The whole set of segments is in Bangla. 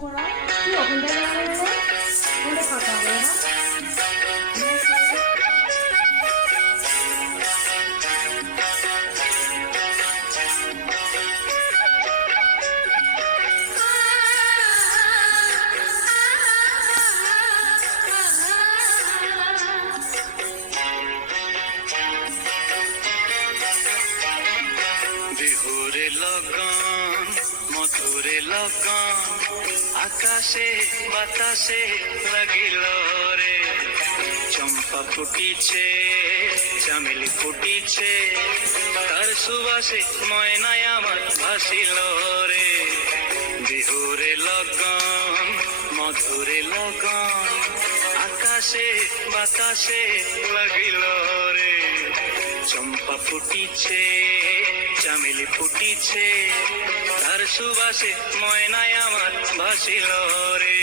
করা কি ওখানটা ওখানে ফাঁকা হবে না। বিহুরে লগন মধুরে লগন আকাশে বাতাসে লাগিল রে, চম্পা ফুটিছে চামেলি ফুটিছে, তার সুবাসে ময়নায় আমার ভাসিল রে। বিহুরে লগন মধুরে লগন আকাশে বাতাসে লাগিল রে, চম্পা ফুটিছে চামেলি ফুটিছে, তার সুবাসে ময়নায় আমার ভাসিল রে।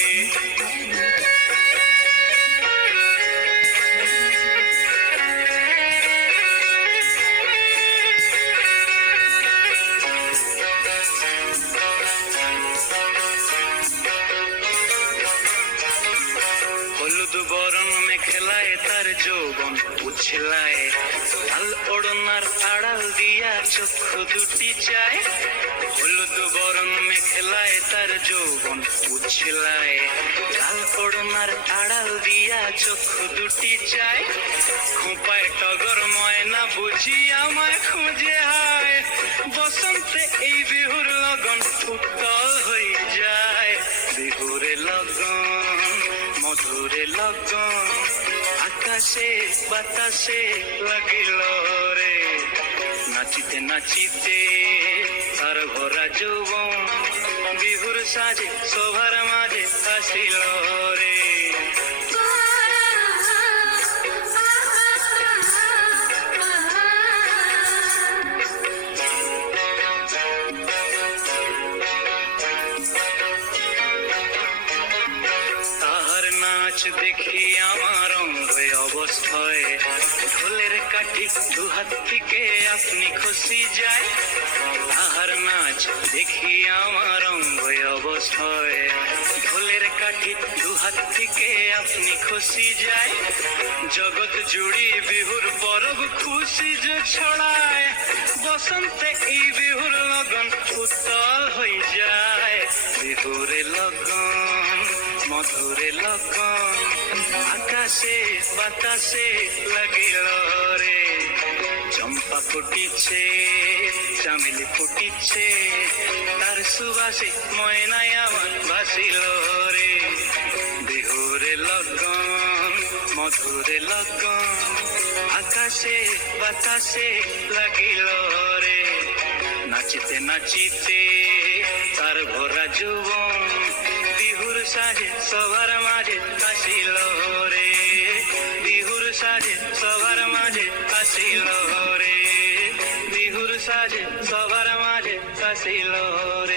হলুদ বরণ মেখেলায় তার যৌবন উছলায়, লাল ওড়নার আড়াল দিয়া চক্ষু দুটি চায়। হলুদ বরণ মেখেলায় তার যৌবন উছলায়, লাল ওড়নার আড়াল দিয়া চক্ষু দুটি চায়। খোঁপায় টগর ময়না বুঝি আমায় খুঁজে হায়, বসন্তে এই বিহুর লগন উত্তল হয়ে যায়। বিহুরে লগন মধুরে লগন আকাশে বাতাসে লাগিল রে, নাচিতে নাচিতে তার ভরা যৌবন বিহুর সাজে শোভার মাঝে আসিল রে। দেখি আমার অঙ্গ অবস্থায়, ঢোলের কাঠি দুহাত থেকে আপনি খুশি যায়। তাহার নাচ দেখি আমার অঙ্গ অবস্থায়, ঢোলের কাঠি দুহাত থেকে আপনি খুশি যায়। জগৎ জুড়ি বিহুর পরব খুশি যে ছড়ায়, বসন্তে এই বিহুর লগন উত্তল হয়ে যায়। বিহুরে লগন মধুরে লগন আকাশে বাতাসে লাগিল রে, চম্পা ফুটিছে চামেলি ফুটিছে, তার সুবাসে ময়নায় আমার ভাসিল রে। বিহুরে লগন মধুরে লগন আকাশে বাতাসে লাগিল রে, নাচিতে নাচিতে তার ভরা যৌবন বিহুর সাজে সবার মাঝে আসিল রে। বিহুর সাজে সবার মাঝে আসিল রে, বিহুর সাজে সবার মাঝে আসিল রে।